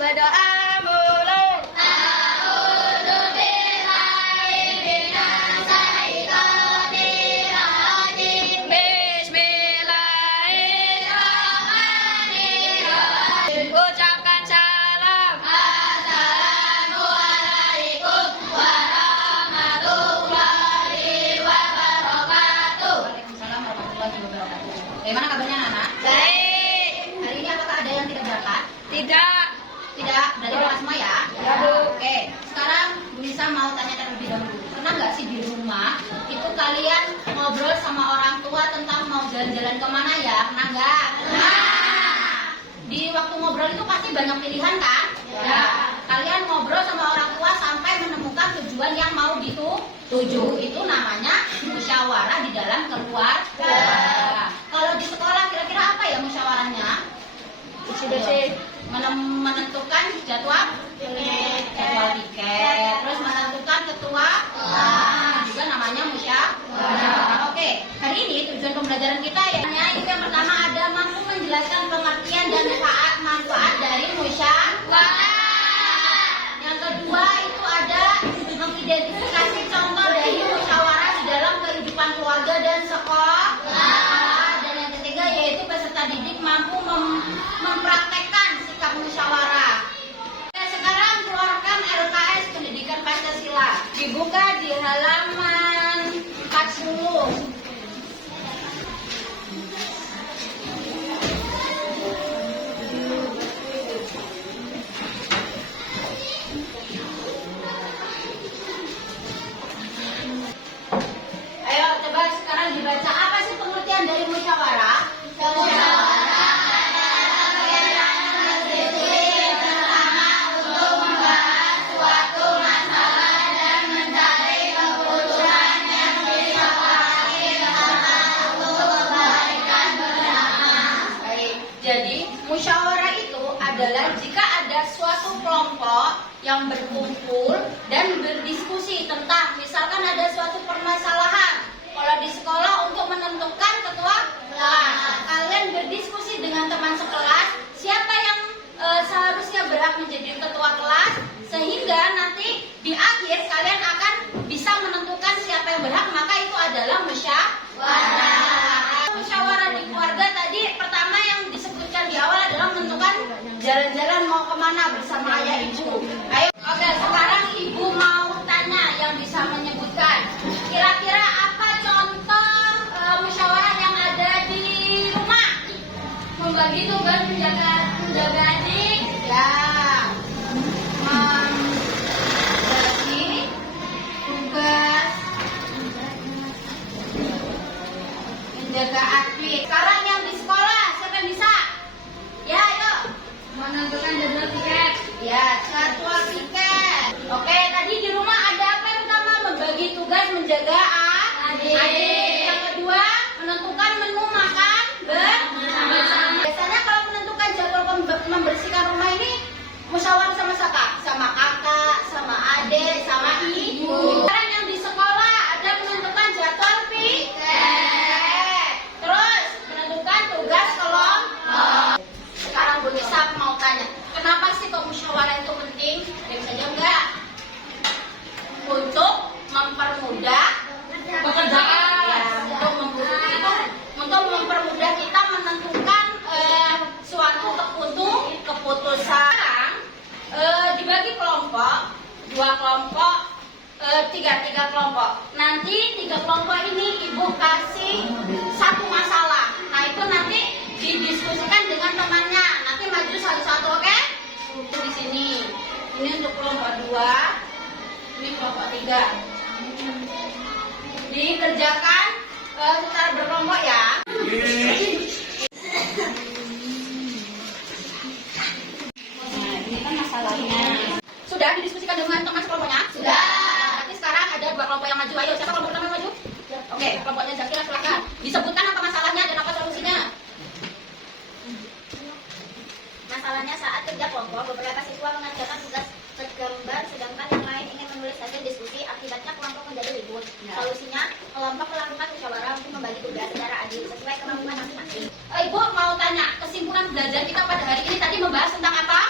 Berdoa mulai. Bismillahirrahmanirrahim. Ucapkan salam. Assalamualaikum warahmatullahi wabarakatuh. Waalaikumsalam warahmatullahi wabarakatuh. Bagaimana kabarnya anak-anak? Baik. Hari ini apakah ada yang tidak berangkat? Tidak. Tidak, berarti berangkat semua ya? Ya, Bu. Oke, sekarang Bu Nisa mau tanya terlebih dahulu. Pernah nggak sih di rumah itu kalian ngobrol sama orang tua tentang mau jalan-jalan kemana ya? Pernah nggak? Di waktu ngobrol itu pasti banyak pilihan kan? Ya. Kalian ngobrol sama orang tua sampai menemukan tujuan yang mau dituju. Itu namanya musyawarah di dalam keluarga. Kalau di sekolah kira-kira apa ya musyawarahnya? Bersih-bersih. Menentukan jadwal tiket, terus menentukan ketua, juga namanya musyawarah. Oke, hari ini tujuan pembelajaran kita ya, itu yang pertama ada mampu menjelaskan pengertian dan manfaat dari musyawarah. Yang kedua itu ada mengidentifikasi contoh dari musyawarah di dalam kehidupan keluarga dan sekolah. Dan yang ketiga yaitu peserta didik mampu mempraktekkan sikap musyawarah. Oke, sekarang keluarkan LKS Pendidikan Pancasila. Dibuka di halaman 40. Ayo coba sekarang dibaca apa sih pengertian dari musyawarah? Jadi, musyawarah itu adalah jika ada suatu kelompok yang berkumpul dan berdiskusi tentang, misalkan ada suatu permasalahan. Kalau di sekolah untuk menentukan ketua kelas, kalian berdiskusi dengan teman sekelas, siapa yang seharusnya berhak menjadi ketua kelas, sehingga nanti di akhir kalian akan bisa menentukan siapa yang berhak, maka itu adalah musyawarah. Musyawarah di keluarga tadi pertama yang disebutkan di awal adalah menentukan jalan-jalan mau kemana bersama ayah ibu. Ayo, oke, sekarang ibu mau tanya yang bisa menyebutkan kira-kira apa contoh musyawarah yang ada di rumah? Membagi tugas menjaga adik, ya. Membagi tugas menjaga adik. Sekarang yang di sekolah, siapa yang bisa? Ya, ayo. Menentukan jadwal tiket. Ya, jadwal tiket. Oke, tadi di rumah ada apa yang pertama? Membagi tugas menjaga adik. Yang kedua, menentukan menu makan bersama. Biasanya kalau menentukan jadwal membersihkan rumah ini musyawarah sama siapa? Sama kakak, sama adik, sama ibu. Sekarang yang di sekolah ada menentukan jadwal tiket. Terus menentukan tugas kelompok. Sekarang Bu Nisa mau tanya, kenapa sih kok musyawarah itu penting? Bisa jawab enggak? Untuk mempermudah pekerjaan. Ya, untuk mempermudah kita menentukan suatu keputusan. Dibagi kelompok, 2 kelompok, 3 kelompok. Nanti 3 kelompok ini ibu kasih satu masalah. Nah itu nanti didiskusikan dengan temannya. Nanti maju satu-satu, oke? Di sini. Ini untuk kelompok 2, ini kelompok 3. Dikerjakan secara berkelompok ya. Nah, ini kan masalahnya. Sudah didiskusikan dengan teman sekelompoknya? Sudah. Nanti sekarang ada 2 kelompok yang maju. Ayo, siapa kelompok pertama yang maju? Oke, kelompoknya Zakira, silakan. Disebutkan apa masalahnya dan apa solusinya. Masalahnya saat kerja kelompok, beberapa siswa mengerjakan tugas bergambar, sedangkan yang lain ingin menulis hasil diskusi. Akibatnya kelompok menjadi ribut. Solusinya, kelompok melakukan musyawarah untuk membagi tugas secara adil sesuai kemampuan masing-masing. Ibu mau tanya, kesimpulan belajar kita pada hari ini tadi membahas tentang apa?